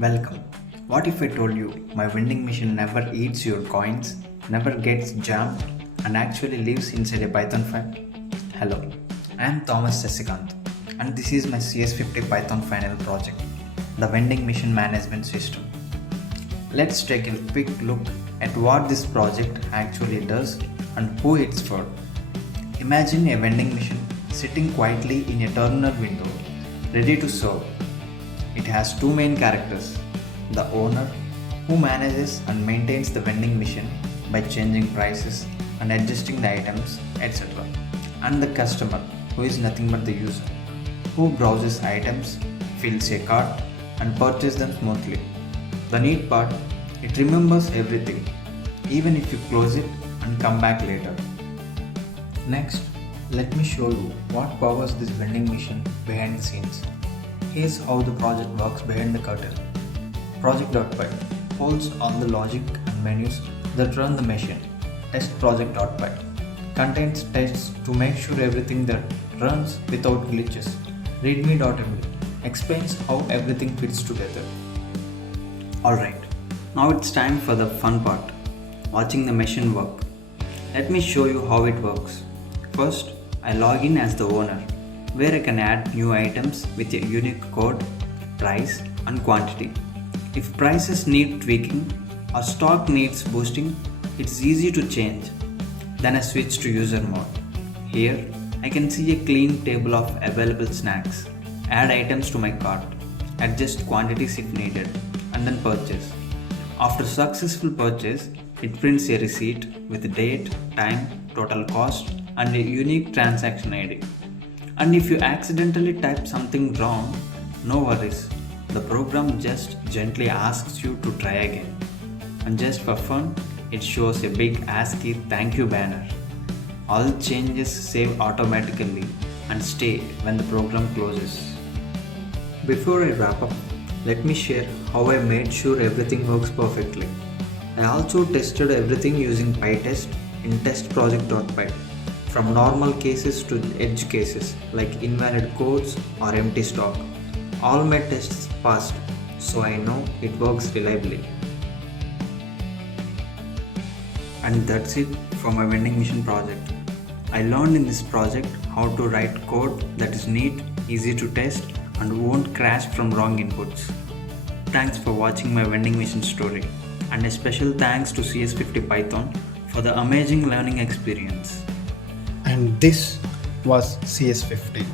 Welcome. What if I told you my vending machine never eats your coins, never gets jammed, and actually lives inside a Python file? Hello, I am Thomas Sasikant, and this is my CS50 Python Final Project, the Vending Machine Management System. Let's take a quick look at what this project actually does and who it's for. Imagine a vending machine sitting quietly in a terminal window, ready to serve. It has two main characters: the owner, who manages and maintains the vending machine by changing prices and adjusting the items, etc., and the customer, who is nothing but the user, who browses items, fills a cart, and purchases them smoothly. The neat part, it remembers everything, even if you close it and come back later. Next, let me show you what powers this vending machine behind the scenes. Here's how the project works behind the curtain. Project.py holds all the logic and menus that run the machine. Test.project.py contains tests to make sure everything that runs without glitches. Readme.md explains how everything fits together. Alright, now it's time for the fun part, watching the machine work. Let me show you how it works. First, I log in as the owner, where I can add new items with a unique code, price, and quantity. If prices need tweaking or stock needs boosting, it's easy to change. Then I switch to user mode. Here, I can see a clean table of available snacks, add items to my cart, adjust quantities if needed, and then purchase. After successful purchase, it prints a receipt with date, time, total cost, and a unique transaction ID. And if you accidentally type something wrong, no worries. The program just gently asks you to try again. And just for fun, it shows a big ASCII thank you banner. All changes save automatically and stay when the program closes. Before I wrap up, let me share how I made sure everything works perfectly. I also tested everything using pytest in testproject.py. From normal cases to edge cases like invalid codes or empty stock. All my tests passed, so I know it works reliably. And that's it for my vending machine project. I learned in this project how to write code that is neat, easy to test, and won't crash from wrong inputs. Thanks for watching my vending machine story, and a special thanks to CS50 Python for the amazing learning experience. And this was CS50.